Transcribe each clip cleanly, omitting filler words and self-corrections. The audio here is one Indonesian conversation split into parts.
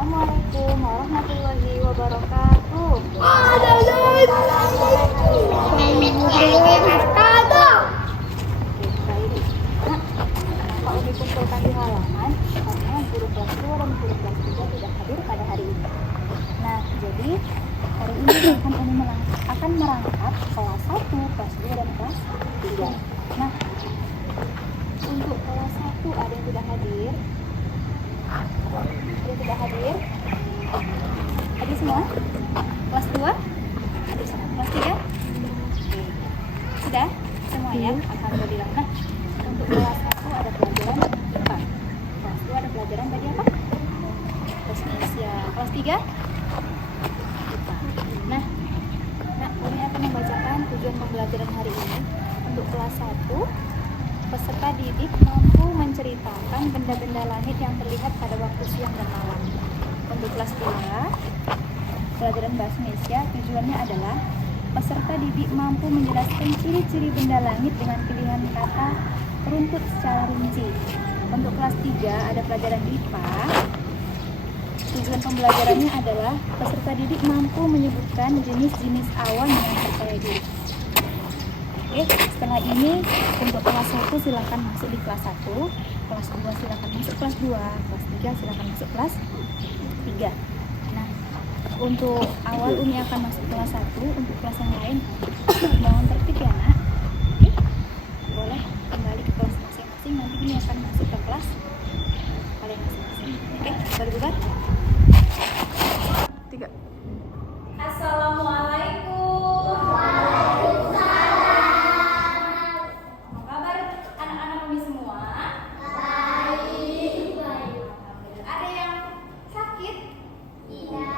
Assalamualaikum warahmatullahi wabarakatuh. Kenapa dikumpulkan di halaman? Karena guru kelas 2 dan guru kelas 3 tidak hadir pada hari ini. Nah, jadi hari ini akan merangkap kelas 1, kelas 2, dan kelas 3. Nah, untuk kelas 1 ada yang tidak hadir? Ada yang tidak hadir? Hadir semua? Kelas 2? Hadir semua. Kelas 3? Oke. Sudah? Semua ya? Alhamdulillah. Nah, untuk kelas 1 ada pelajaran IPA. Kelas 2 ada pelajaran tadi apa? Bahasa Indonesia. Kelas 3? IPA. Nah, Umi akan membacakan tujuan pembelajaran hari ini. Untuk kelas 1, peserta didik mampu menceritakan benda-benda langit yang terlihat pada waktu siang dan malam. Untuk kelas 2, pelajaran bahasa Indonesia, tujuannya adalah peserta didik mampu menjelaskan ciri-ciri benda langit dengan pilihan kata runtut secara rinci. Untuk kelas 3 ada pelajaran IPA. Tujuan pembelajarannya adalah peserta didik mampu menyebutkan jenis-jenis awan dengan percaya diri. Oke, setelah ini untuk kelas 1 silakan masuk di kelas 1, kelas 2 silakan masuk kelas 2, kelas 3 silakan masuk kelas 3. Nah, untuk awal Umi akan masuk kelas 1, untuk kelas yang lain mohon tertib ya nak. Oke, boleh kembali ke kelas masing-masing, nanti Umi akan masuk ke kelas kalian masing-masing. Oke, berbubar. 3. Assalamualaikum. Apa kabar anak-anak Umi semua? Baik. Ada yang sakit? Tidak.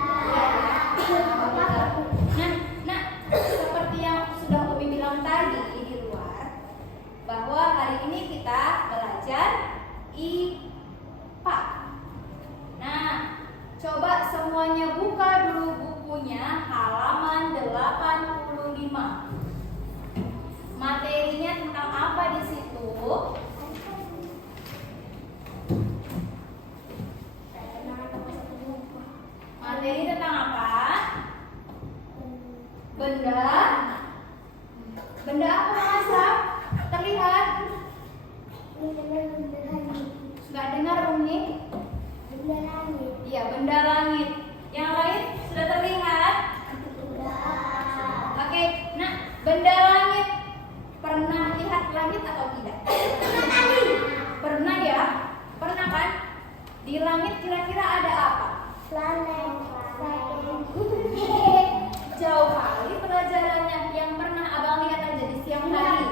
Nah, seperti yang sudah Umi bilang tadi di luar, bahwa hari ini kita belajar IPA. Nah, coba semuanya buka dulu bukunya halaman 85. Materinya tentang apa di situ? Materi tentang apa? Benda. Benda apa masa? Terlihat? Sudah dengar Umi? Iya, benda langit. Yang lain sudah terlihat? Oke, nah, benda langit. Pernah lihat langit atau tidak? Pernah ya? Pernah kan? Di langit kira-kira ada apa? Jauh kali pelajarannya. Yang pernah abang lihat aja di siang hari.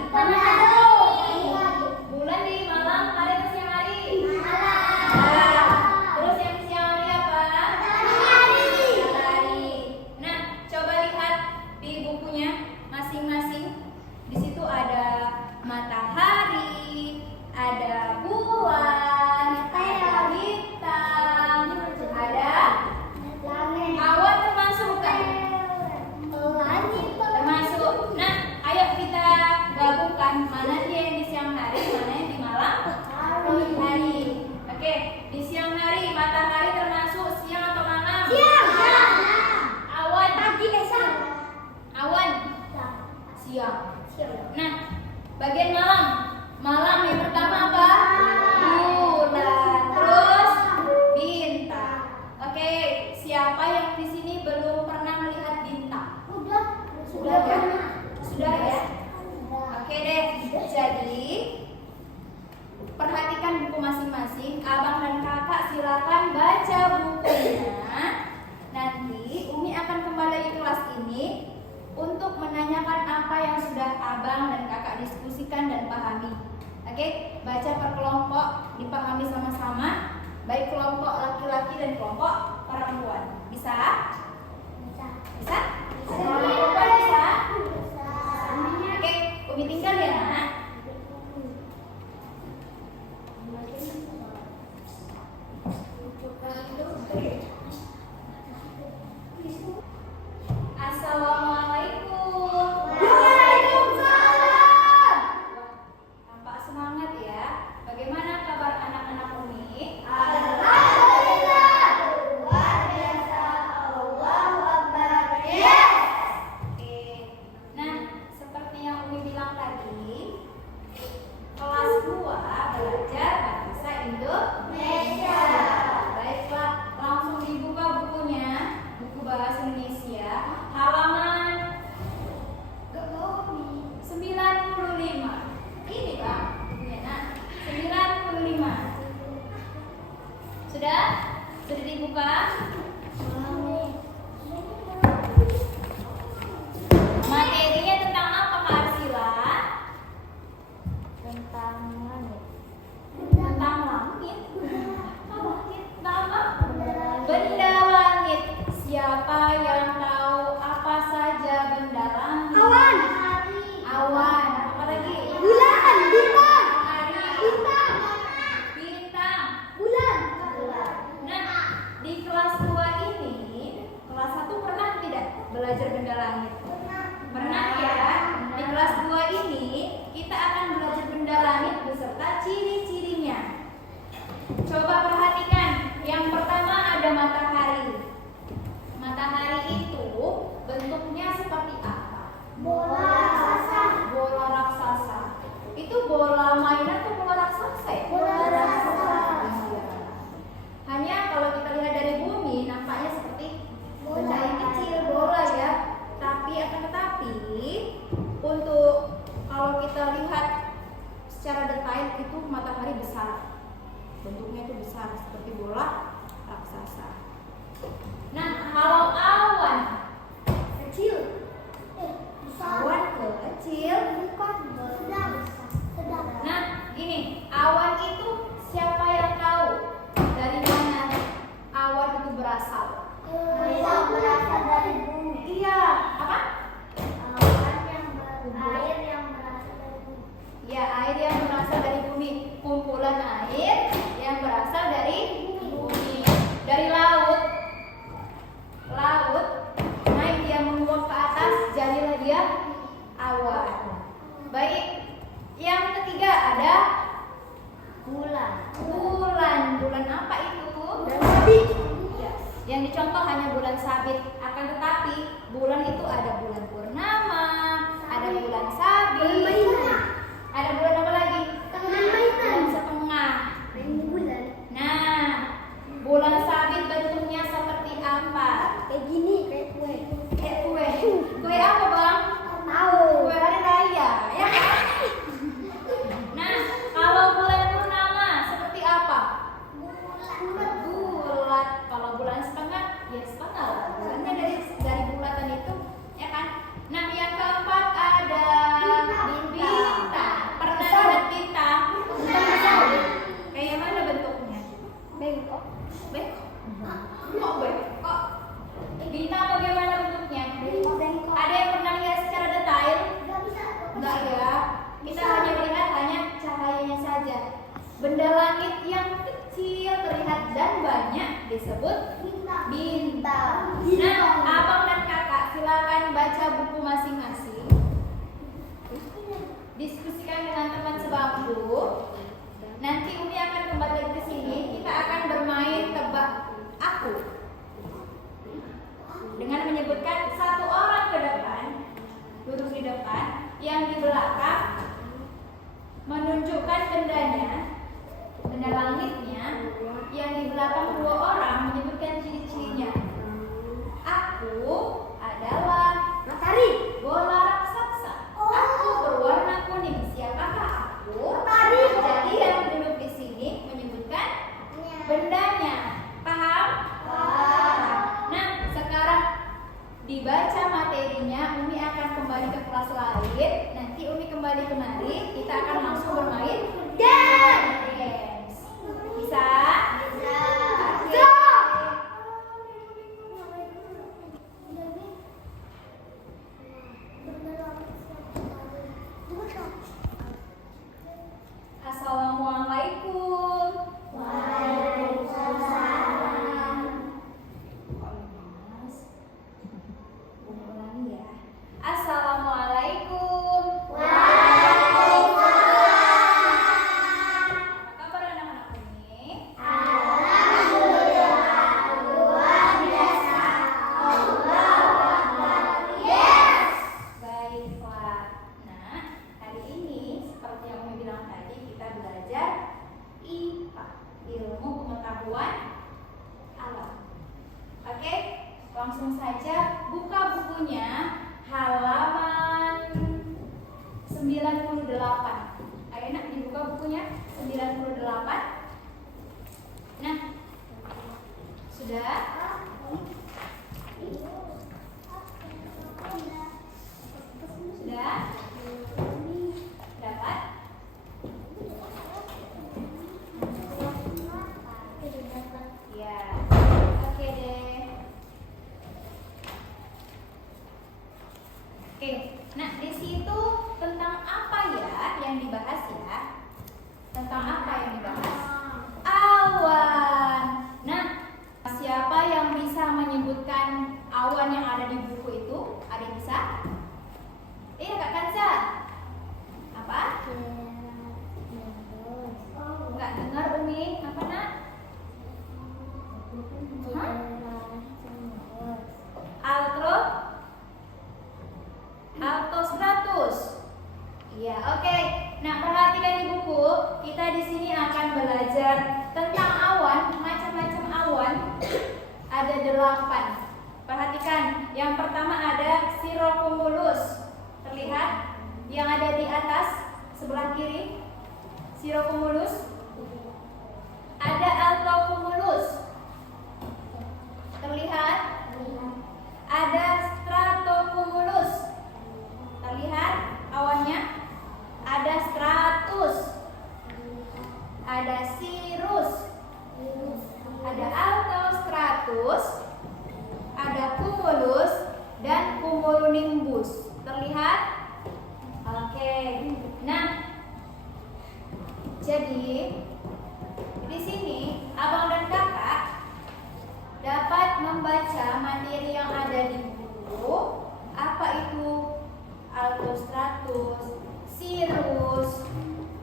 Bulan di malam, hari atau siang hari? Nah, terus yang di siang hari apa? Matahari. Nah, coba lihat di bukunya masing-masing. Di situ ada matahari, ada bulan, ada bintang, ada awan, termasuk kan? Termasuk. Nah, ayo kita gabungkan mana dia yang di siang hari, mana yang di malam hari. Oke, di siang hari matahari termasuk siang atau malam? Awan awan siang. Nah, bagian malam. Malam yang pertama apa? Bulan. Terus bintang. Oke, siapa yang di sini belum pernah melihat bintang? Sudah ya? Sudah ya? Oke deh. Jadi perhatikan buku masing-masing. Abang dan kakak silakan baca bukunya. Nanti Umi akan kembali ke kelas ini untuk menanyakan apa yang sudah abang dan kakak diskusikan dan pahami. Oke, baca per kelompok, dipahami sama-sama, baik kelompok laki-laki dan kelompok perempuan. Bisa? Bisa? Bisa? Oke, Umi tinggal ya nak. Assalamualaikum. Tampak semangat ya. Bagaimana kabar anak-anak Umi? Alhamdulillah. dibuka. Materinya tentang apa Kak Arsila? Tentang langit. Tentang langit. Langit nama benda langit. Siapa yang tahu apa saja benda langit? Awan. Awan. Apa lagi? Bulan. Bintang. Bintang. Bintang. Bulan. Nah, di kelas 2 ini, kelas 1 pernah tidak belajar benda langit? Pernah ya? Di kelas 2 ini kita akan belajar benda langit beserta ciri-cirinya. Coba perhatikan. Yang pertama ada matahari. Matahari itu bentuknya seperti apa? Bola raksasa. Bola raksasa. Itu bola mainan atau bola raksasa ya? Bola raksasa. Iya. Hanya kalau kita lihat dari bumi nampaknya seperti benda yang kecil, bola ya. Tapi akan tetapi untuk kalau kita lihat secara detail itu matahari besar. Bentuknya itu besar seperti bola raksasa. Nah, kalau awan Kecil. awan kecil. Nah, gini, awan itu siapa yang tahu dari mana awan itu berasal? Berasal dari bumi. Iya, apa? Air yang berasal dari bumi. Ya, air yang berasal dari bumi. Kumpulan air yang berasal dari bumi. Dari laut. Laut naik dia menguap ke atas, jadilah dia awan. Baik. Yang ketiga ada Bulan. bulan. Bulan apa itu? Sabit. Ya, yang dicontoh hanya bulan sabit. Akan tetapi bulan itu ada bulan purnama, ada bulan sabit, ada bulan apa lagi? Bulan setengah. Bulan. Nah, bulan sabit bentuknya seperti apa? Kayak gini, kayak kue. Kayak kue. Kue apa bang? Tahu. Kue hari raya, ya kan? Nah, kalau bulan purnama seperti apa? Bulat. Kalau bulan setengah, ya setengah lah. Bulannya dari bulatan itu, ya kan? Nah, yang keempat ada bintang. Pernah lihat bintang? Kayak mana bentuknya? Bengkok. Bengkok. Kok bengkok? Bintang bagaimana bentuknya? Bengkok. Ada yang pernah lihat secara detail? Nggak bisa. Enggak ya. Kita hanya melihat hanya cahayanya saja. Benda langit yang kecil terlihat dan banyak disebut bintang. Nah, abang dan kakak silakan baca buku masing-masing. Diskusikan dengan teman sebangku. Nanti Umi akan kembali lagi ke sini. Kita akan bermain tebak aku. Dengan menyebutkan satu orang ke depan, duduk di depan, yang di belakang menunjukkan bendanya, benda langitnya, yang di belakang dua orang menyebutkan ciri-cirinya. Aku adalah Matahari. bola raksasa. Aku berwarna kuning. Siapakah aku? Matahari. Jadi yang duduk di sini menyebutkan bendanya. Paham? Nah, sekarang dibaca materinya. Umi akan kembali ke kelas lain. Nanti Umi kembali kemari. Kita akan langsung bermain games. Bisa? Oke. Assalamualaikum. Ulangi ya. Assalamualaikum. Apa kabar anak-anak ini? Baiklah. Nah, hari ini seperti yang Umi bilang tadi, kita belajar IPA, ilmu pengetahuan alam. Oke, langsung saja buka bukunya halaman 98. Ayo nak dibuka bukunya 98. Nah, sudah belajar tentang awan, macam-macam awan. Ada 8. Perhatikan, yang pertama ada cirrocumulus. Terlihat yang ada di atas sebelah kiri, cirrocumulus. Ada altocumulus. Terlihat. Ada stratocumulus. Terlihat awannya. Ada stratus. Ada cirrus. Ada altostratus. Ada cumulus dan cumulonimbus. Terlihat? Oke. Nah, jadi di sini abang dan kakak dapat membaca materi yang ada di buku. Apa itu altostratus, cirrus?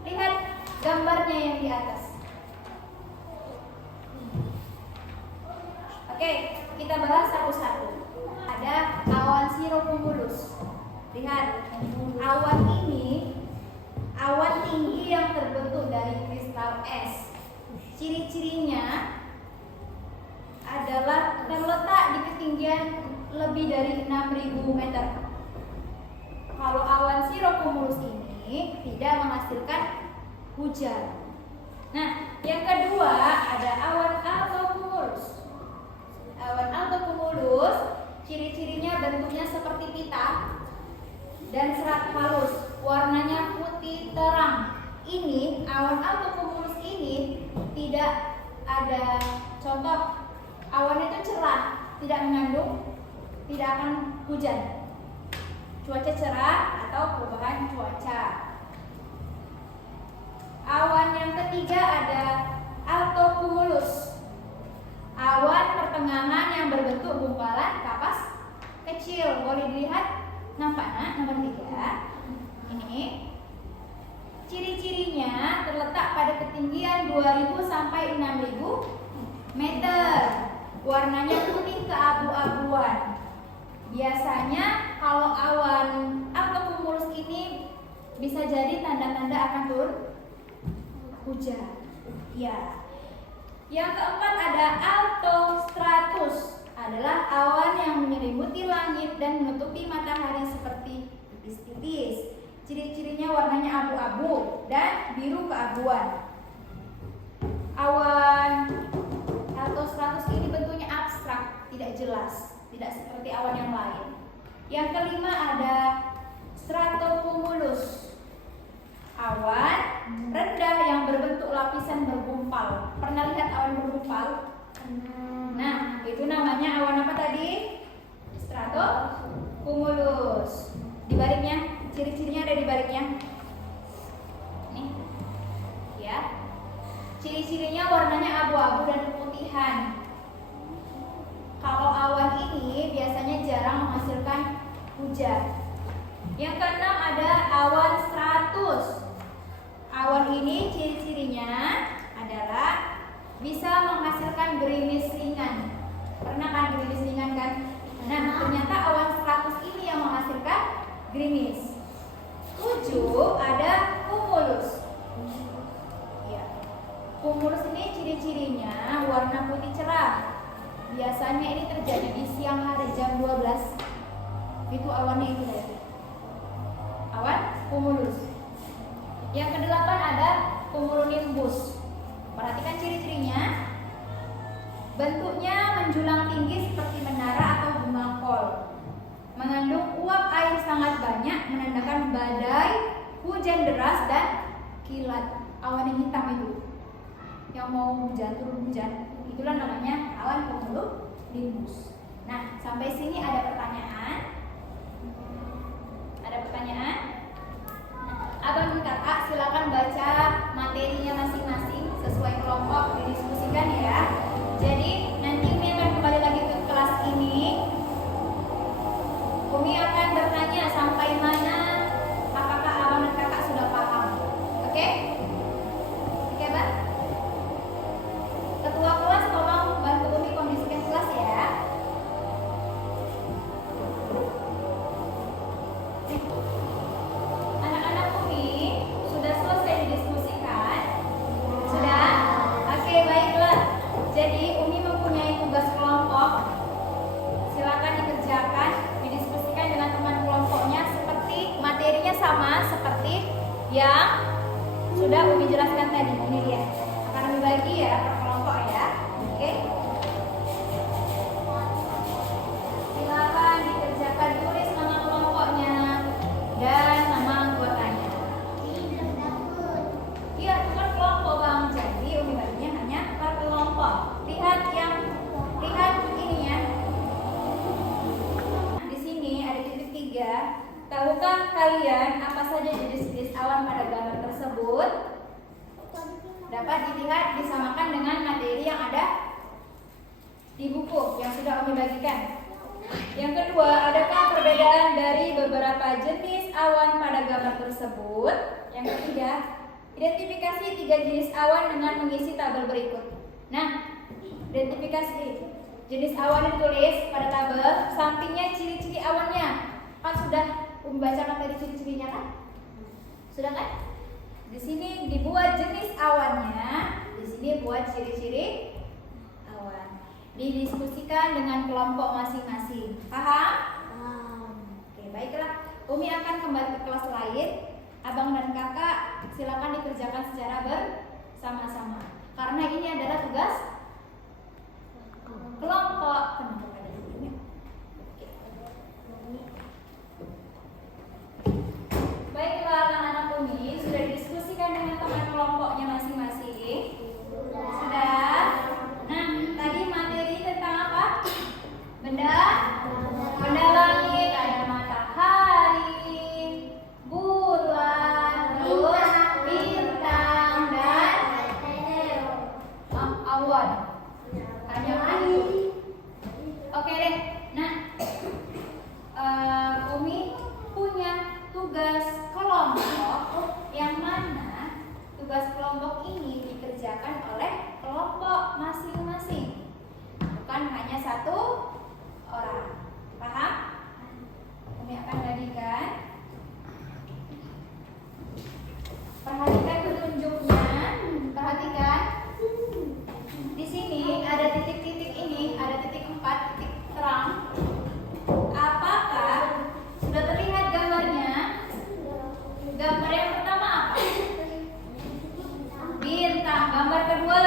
Lihat gambarnya yang di atas. Oke, kita bahas satu-satu. Ada awan cirrocumulus. Lihat, awan ini awan tinggi yang terbentuk dari kristal es. Ciri-cirinya adalah terletak di ketinggian lebih dari 6.000 meter. Kalau awan cirrocumulus ini tidak menghasilkan hujan. Nah, yang kedua ada awan altocumulus. Awan altocumulus ciri-cirinya bentuknya seperti pita dan serat halus, warnanya putih terang. Ini awan altocumulus ini tidak ada contoh awan itu cerah, tidak mengandung, tidak akan hujan. Cuaca cerah atau perubahan cuaca. Awan yang ketiga ada altocumulus. Awan pertengahan yang berbentuk gumpalan kapas kecil. Boleh dilihat, nampak nak nomor 3. Ini ciri-cirinya terletak pada ketinggian 2000 sampai 6000 meter. Warnanya kuning keabu-abuan. Biasanya kalau awan altocumulus ini bisa jadi tanda-tanda akan turun hujan. Ya. Yang keempat ada altostratus. Adalah awan yang menyelimuti langit dan menutupi matahari seperti tipis-tipis. Ciri-cirinya warnanya abu-abu dan biru keabuan. Awan altostratus ini bentuknya abstrak, tidak jelas, tidak seperti awan yang lain. Yang kelima ada stratocumulus. Awan rendah yang berbentuk lapisan bergumpal. Pernah lihat awan bergumpal? Nah, itu namanya awan apa tadi? Stratocumulus. Di baliknya, ciri-cirinya ada di baliknya. Nih, ya. Ciri-cirinya warnanya abu-abu dan keputihan. Kalau awan ini biasanya jarang menghasilkan hujan. Yang keenam ada awan stratus. Awan ini ciri-cirinya adalah bisa menghasilkan gerimis ringan. Pernah kan gerimis ringan kan? Nah, ternyata awan stratus ini yang menghasilkan gerimis. 7 ada cumulus. Ya. Cumulus ini ciri-cirinya warna putih cerah. Biasanya ini terjadi di siang hari jam 12. Itu awannya itu tadi. Awan cumulus. Yang kedelapan ada cumulonimbus. Perhatikan ciri-cirinya. Bentuknya menjulang tinggi seperti menara atau bunga kol. Mengandung uap air sangat banyak, menandakan badai, hujan deras dan kilat. Awan yang hitam itu, yang mau hujan, turun hujan, itulah namanya awan cumulonimbus. Nah, sampai sini ada pertanyaan? Ada pertanyaan? Abang dan kakak silakan baca materinya masing-masing sesuai kelompok, didiskusikan ya. Jadi nanti Umi akan kembali lagi ke kelas ini. Umi akan bertanya sampai mana apakah abang dan kakak sudah paham. Oke? Oke, Bang? Ketua kelas tolong bantu Umi kondisikan kelas ya. Anak-anak Umi sudah selesai didiskusikan? Sudah? sudah Umi jelaskan tadi. Ini dia. Akan Umi bagi ya per kelompok ya. Oke. Silakan dikerjakan, tulis nama kelompoknya dan nama anggotanya. Iya, bukan kelompok Bang. Jadi Umi baginya hanya per kelompok. Lihat ini ya. Di sini ada titik 3. Tahukah kalian apa saja jenis-jenis awan pada gambar tersebut? Dapat dilihat disamakan dengan materi yang ada di buku yang sudah Umi bagikan. Yang kedua, adakah perbedaan dari beberapa jenis awan pada gambar tersebut? Yang ketiga, identifikasi 3 jenis awan dengan mengisi tabel berikut. Nah, identifikasi jenis awan ditulis pada tabel, sampingnya ciri-ciri awannya. Kan sudah membacakan tadi ciri-cirinya kan? Sudah kan? Di sini dibuat jenis awannya, di sini buat ciri-ciri awan. Didiskusikan dengan kelompok masing-masing. Paham? Oke, baiklah. Umi akan kembali ke kelas lain. Abang dan kakak silakan dikerjakan secara bersama-sama. Karena ini adalah tugas kelompok. Baiklah, anak-anak Umi sudah didiskusikan dengan teman kelompoknya masing-masing. Sudah. Nah, tadi materi tentang apa? Benda langit, ada matahari, bulan, terus bintang dan awan. Hanya angin. Oke deh. Nah, Umi punya tugas kelompok yang mana tugas kelompok ini dikerjakan oleh kelompok masing-masing, bukan hanya satu orang. Paham? Umi akan bagikan. Perhatikan petunjuknya. Perhatikan. Di sini ada titik-titik ini, ada titik 4, titik terang. Apakah sudah terlihat gambarnya? Gambar yang pertama apa? Bintang. Gambar kedua?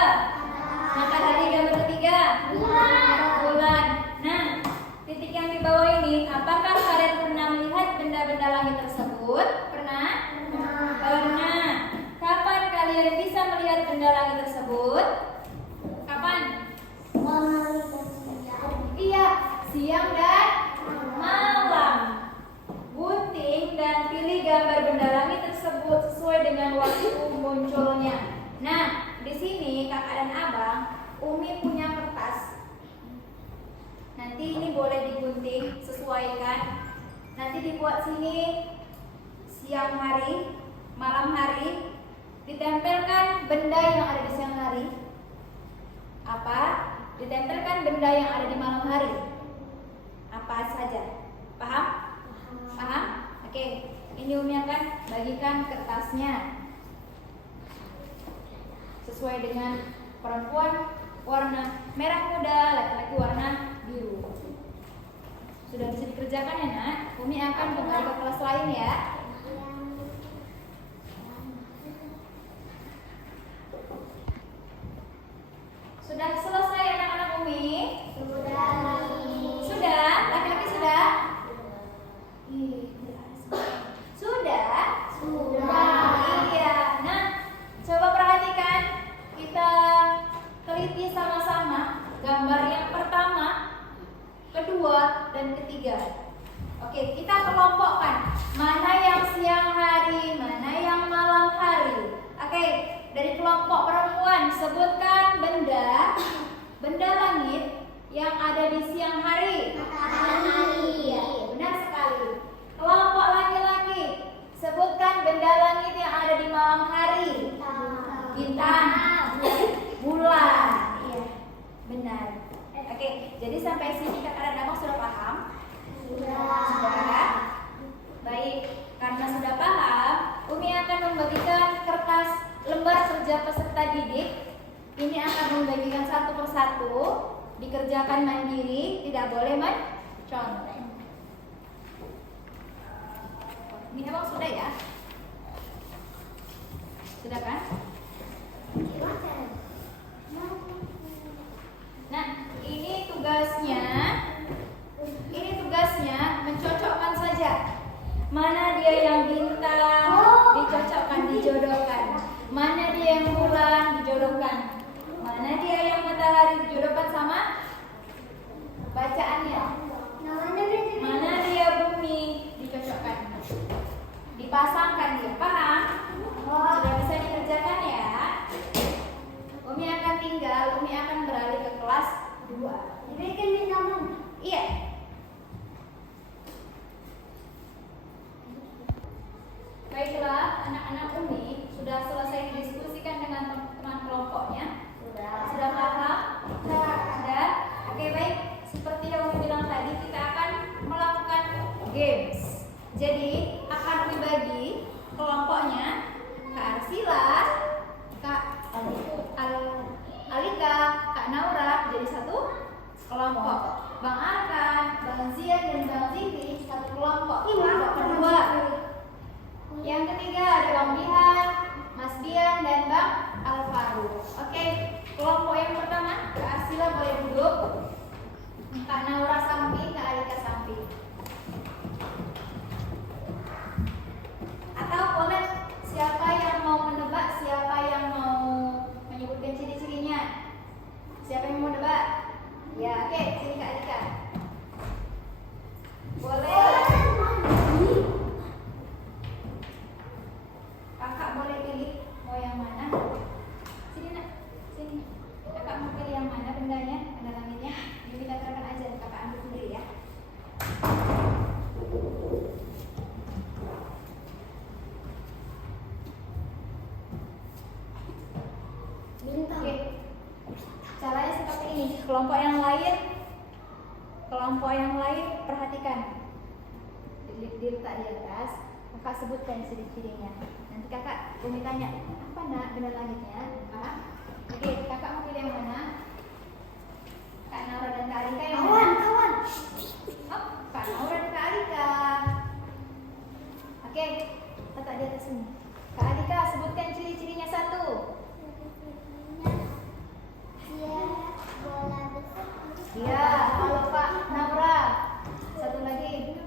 Matahari. Gambar ketiga? Bulan. Nah, titik yang di bawah ini, apakah kalian pernah melihat benda-benda langit tersebut? Pernah? Pernah. Kapan kalian bisa melihat benda langit tersebut? Kapan? Iya, siang dan malam. Gunting dan pilih gambar benda langit tersebut sesuai dengan waktu munculnya. Nah, di sini kakak dan abang, Umi punya kertas. Nanti ini boleh digunting, sesuaikan. Nanti dibuat sini siang hari, malam hari. Ditempelkan benda yang ada di siang hari. Apa? Ditempelkan benda yang ada di malam hari. Apa saja? Paham? Paham? Oke, ini Umi akan bagikan kertasnya sesuai dengan perempuan warna merah muda, laki-laki warna biru. Sudah bisa dikerjakan ya nak? Umi akan kembali ke kelas lain ya. Sudah selesai anak-anak Umi? Sudah? Laki-laki sudah? Sudah? Iya. Nah, coba perhatikan. Kita teliti sama-sama gambar yang pertama, kedua, dan ketiga. Oke, kita kelompokkan. Mana yang siang hari, mana yang malam hari. Oke, dari kelompok perempuan, sebutkan benda langit yang ada di siang hari. Matahari. Iya, benar sekali. Kelompok laki-laki, sebutkan benda langit yang ada di malam hari. Bintang, bulan. Iya, benar. Oke, jadi sampai sini kakak dan abang sudah paham? Sudah. Baik, karena sudah paham, Umi akan membagikan kertas lembar kerja peserta didik. Ini akan membagikan satu persatu, dikerjakan mandiri, tidak boleh mencontek. Ini abang sudah ya? Sudah kan? Nah, ini tugasnya mencocokkan saja. Mana dia yang bintang, dicocokkan, dijodohkan. Mana dia yang bulan, dijodohkan. Mana dia yang matahari, dijodohkan sama bacaannya. Mana dia bumi, dicocokkan. Dipasangkan dia, paham? Sudah bisa dikerjakan ya. Umi akan beralih ke kelas 2. Iya. Baiklah, anak-anak Umi sudah selesai didiskusikan dengan teman kelompoknya. Sudah paham? Sudah? Oke, baik. Seperti yang Umi bilang tadi, kita akan melakukan games. Jadi, akan Umi bagi kelompoknya Kak Arsila, Kak Alika, Kak Naura jadi satu kelompok. Bang Arkan, Bang Zian dan Bang Zikri satu kelompok. Kelompok kedua. Yang ketiga ada Bang Bihan, Mas Dian dan Bang Alvaro. Oke, kelompok yang pertama Kak Arsila boleh duduk, Kak Naura samping, Kak Alika samping. Atau boleh siapa yang mau menebak, siapa yang mau menyebutkan ciri-cirinya? Siapa yang mau nebak? Ya, oke, sini Kak Alika. Boleh. Kakak boleh pilih mau yang mana? Sini nak, sini. Kakak mau pilih yang mana bendanya, benda langitnya? Ini kita terapkan aja, kakak ambil sendiri ya. Oke. Caranya seperti ini. Kelompok yang lain perhatikan. Diletak di atas. Kakak sebutkan ciri-cirinya. Nanti kakak Umi tanya, apa nak benda langitnya? Oke, kakak mau pilih yang mana? Kak Naura dan Kak Alika yang mana? Kawan. Oh, Kak Naura dan Kak Alika. Oke, letak di atas sini. Kak Alika sebutkan ciri-cirinya satu. Iya, kalau Kak Naura satu lagi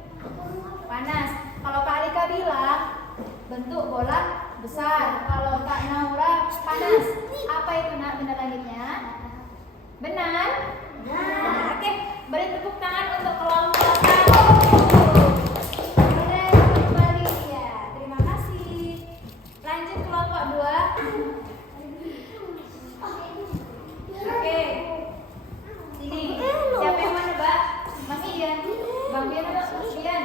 panas. Kalau Kak Alika bilang bentuk bola besar. Kalau Kak Naura panas. Apa itu nak benda langitnya? Benar? Benar. Oke, beri tepuk tangan untuk kelompok 1. Boleh kembali ya. Terima kasih. Lanjut kelompok 2. Oke. Sini. Siapa yang mau nebak? Mas Ian. Bang Bian atau Mas Bian?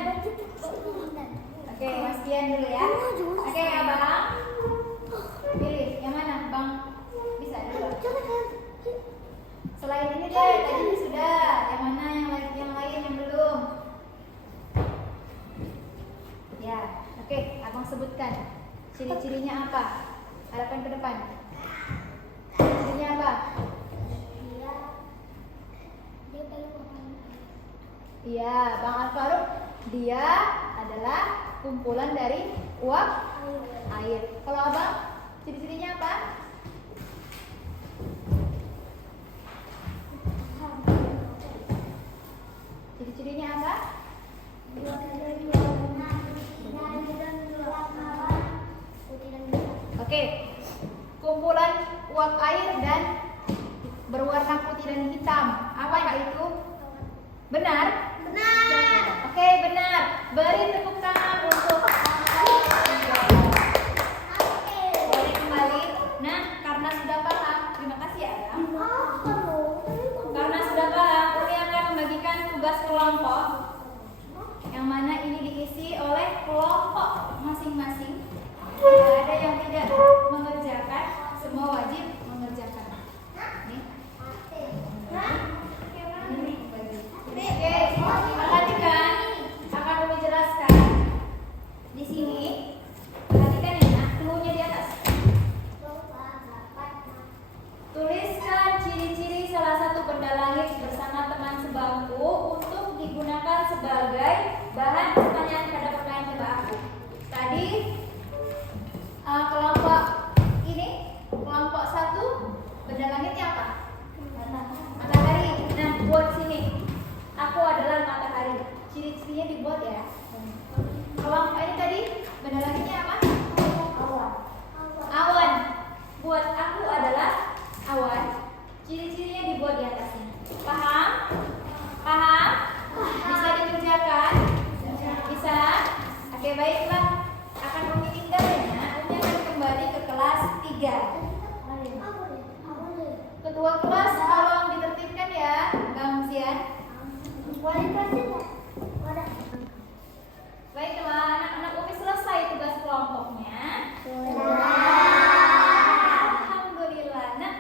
Oke, Mas Bian dulu ya. Oke, Abang. Pilih yang mana, Bang? Bisa dulu. Selain ini deh, tadi ini sudah. Yang mana yang lain yang belum? Ya, oke, Abang sebutkan. Ciri-cirinya apa? Harapan ke depan. Ciri-cirinya apa? Iya, Bang Alvaro, dia adalah kumpulan dari uap air. Kalau Abang, ciri-cirinya apa? Ciri-cirinya apa? Oke, kumpulan uap air dan berwarna putih dan hitam. Apa itu? Benar? Benar. Oke, benar. Beri tepuk tangan untuk boleh kembali. Nah, karena sudah paham, terima kasih ya. Karena sudah paham, Umi akan membagikan tugas kelompok yang mana ini diisi oleh kelompok masing-masing. Tidak ada yang tidak mengerjakan, semua wajib mengerjakan. Nih. Oke, perhatikan, akan Umi jelaskan. Di sini, perhatikan ya, nah, cluenya di atas. Tuliskan ciri-ciri salah satu benda langit bersama teman sebangku untuk digunakan sebagai bahan pertanyaan pada pertanyaan coba aku. Tadi kelompok Benda langitnya apa? Matahari. Nah, buat sini. Aku adalah matahari. Ciri-cirinya dibuat ya. Kalau ini tadi benda langitnya apa? Awan. Buat aku adalah awan. Ciri-cirinya dibuat di atasnya. Paham? Paham? Bisa dikerjakan? Bisa? Oke, baiklah. Akan Umi tinggalnya. Umi akan kembali ke kelas 3. Ketua kelas tolong ditertibkan ya, Bang Sian. Baiklah, anak-anak Umi selesai tugas kelompoknya. Alhamdulillah. Nah,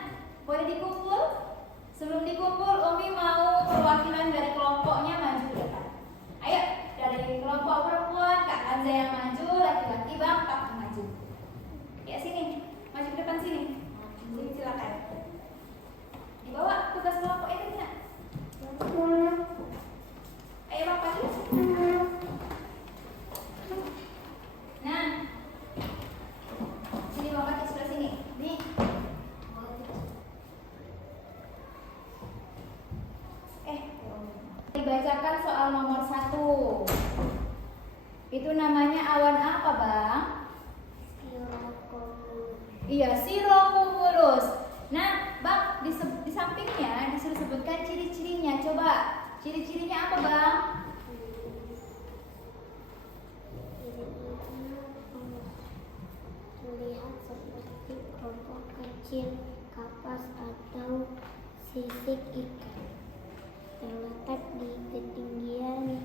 boleh dikumpul? Sebelum dikumpul, Umi mau perwakilan dari kelompoknya maju ke depan. Ayo, dari kelompok perempuan, Kak Kanza yang maju, laki-laki Bang Kak maju. Ya sini, maju ke depan sini. Sini silakan. Dibawa tugas kelompok itu tidak? Ayo Bang Pati. Nah, sini Bang Pati sebelah sini. Nih. Dibacakan soal nomor 1. Itu namanya awan apa, Bang? Iya, cirrocumulus. Nah, Bang, di sampingnya disuruh sebutkan ciri-cirinya. Coba, ciri-cirinya apa, Bang? Terlihat seperti kelompok kecil kapas atau sisik ikan. Terletak di ketinggian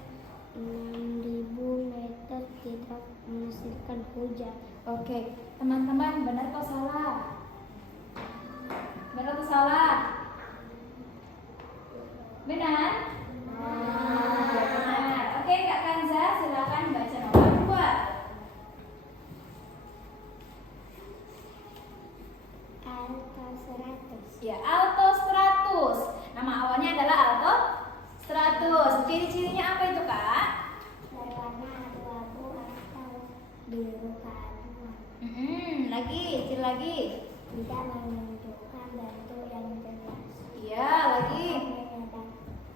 6.000 meter, tidak menghasilkan hujan. Oke, teman-teman, benar atau salah? Benar atau salah? Benar? Ya, benar. Oke, Kak Kanza, silakan baca nomor 2. Alto 100. Ya, alto stratus. Nama awalnya adalah alto stratus. Ciri-cirinya apa itu, Kak? Berwarna abu-abu atau biru keabuan. Lagi, ciri lagi. Tidak menunjukkan bentuk yang jelas. Iya, lagi.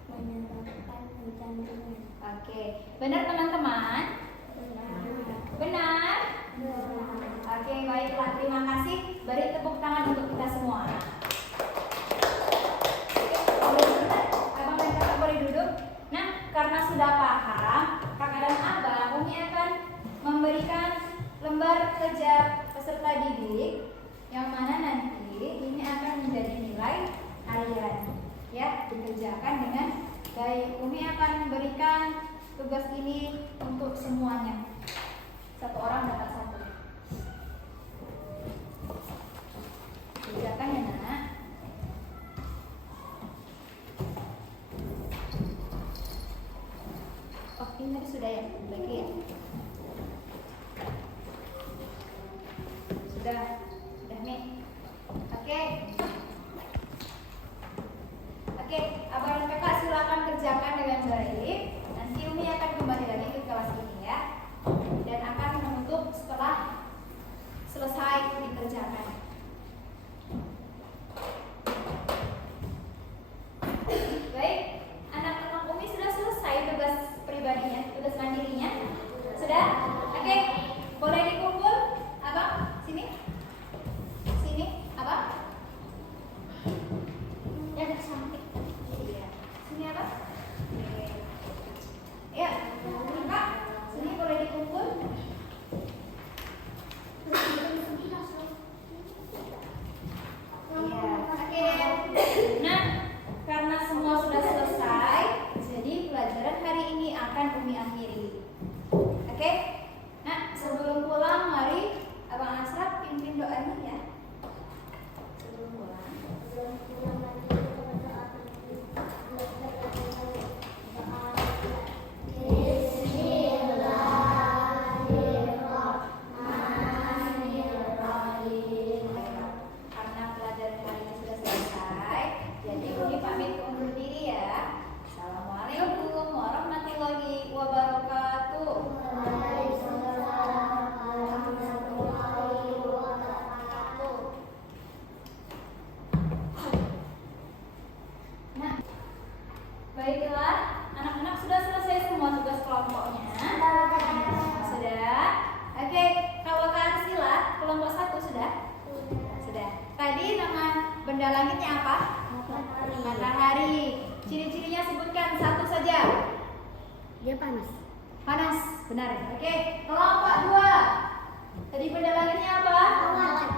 Menyebabkan hujan ringan. Oke, benar teman-teman? Benar? Oke, baiklah. Terima kasih. Beri tepuk tangan untuk kita semua. Abang dan kakak boleh duduk. Nah, karena sudah paham, kakak dan abang, Umi akan memberikan lembar kerja peserta didik yang mana nanti ini akan menjadi nilai harian. Ya, dikerjakan dengan baik. Umi akan memberikan tugas ini untuk semuanya. Satu orang dapat 1. Kerjakan ya, Nak. Oh, ini tadi sudah ya? Lagi ya? Sudah nih. Oke. Oke, abang dan kakak silakan kerjakan dengan baik. Nanti Umi akan kembali lagi ke kelas ini ya. Dan akan menutup benda langitnya apa? Matahari. Ciri-cirinya sebutkan satu saja. Dia panas. Panas, benar. Oke, kelompok 2. Tadi benda langitnya apa?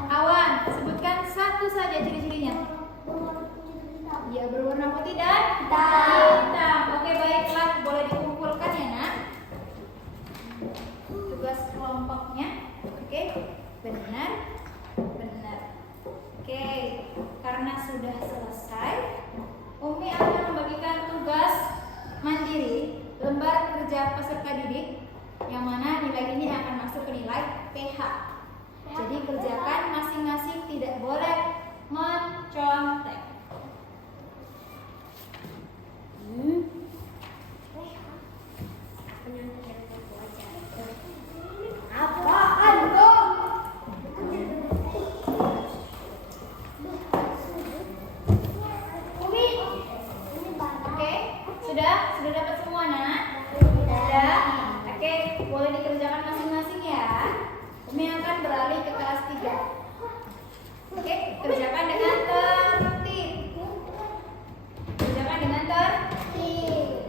Awan. Sebutkan satu saja ciri-cirinya. Ya, berwarna putih dan hitam. Oke, baiklah, boleh dikumpulkan ya, Nak. Tugas kelompoknya. Oke, benar. Oke, karena sudah selesai, Umi akan membagikan tugas mandiri lembar kerja peserta didik, yang mana nilai ini akan masuk ke nilai PH. Jadi kerjakan masing-masing, tidak boleh mencontek. Apaan tuh? Umi, oke, sudah dapat semua, Nak? Sudah. Oke, boleh dikerjakan masing-masing ya. Umi akan beralih ke kelas 3. Oke, kerjakan dengan tertib. Kerjakan dengan tertib.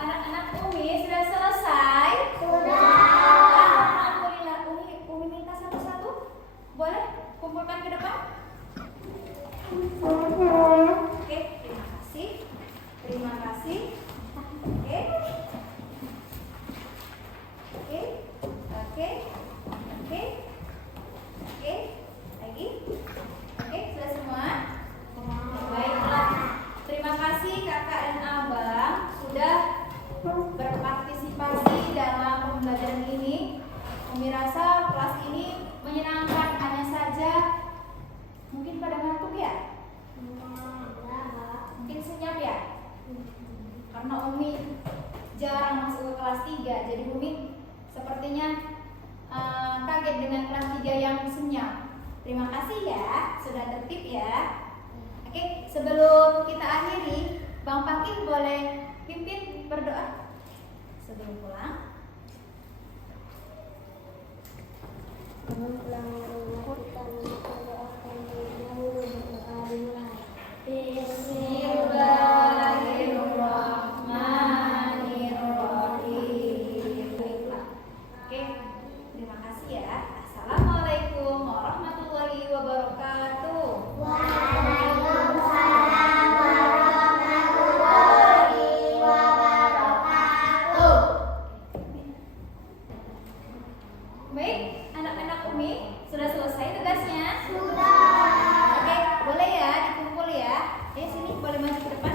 Anak-anak Umi sudah selesai? Alhamdulillah. Umi minta satu-satu. Boleh kumpulkan ke depan? Oke, terima kasih. Terima kasih. Oke. Oke. Oke. Oke. Oke. Lagi. Oke, sudah semua? Baiklah. Terima kasih kakak dan abang sudah berpartisipasi dalam pembelajaran ini. Umi rasa kelas ini menyenangkan, hanya saja mungkin pada ngantuk ya? Mungkin senyap ya? Karena Umi jarang masuk ke kelas 3, jadi Umi sepertinya kaget dengan kelas 3 yang senyap. Terima kasih ya, sudah tertib ya. Oke, sebelum kita akhiri, Bang Pakih boleh pimpin berdoa sebelum pulang. Bismillahirrahmanirrahim. Baiklah. Oke, terima kasih ya. Assalamualaikum warahmatullahi wabarakatuh. Baik, anak-anak Umi sudah selesai tugasnya? Sudah. Oke, boleh ya dikumpul ya. Sini boleh maju ke depan.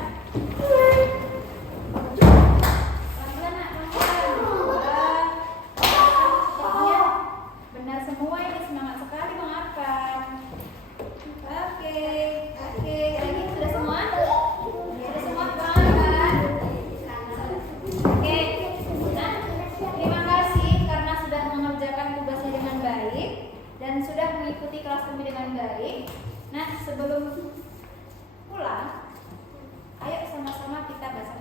Pelan-pelan, Nak, pelan-pelan. Sepertinya benar semua ini, semangat sekali Bang Arfan. Oke, lagi sudah semua? Sudah semua Bang Arfan? Oke, nah, terima kasih karena sudah mengerjakan tugasnya dengan baik dan sudah mengikuti kelas kami dengan baik. Nah, sebelum pulang, ayo sama-sama kita baca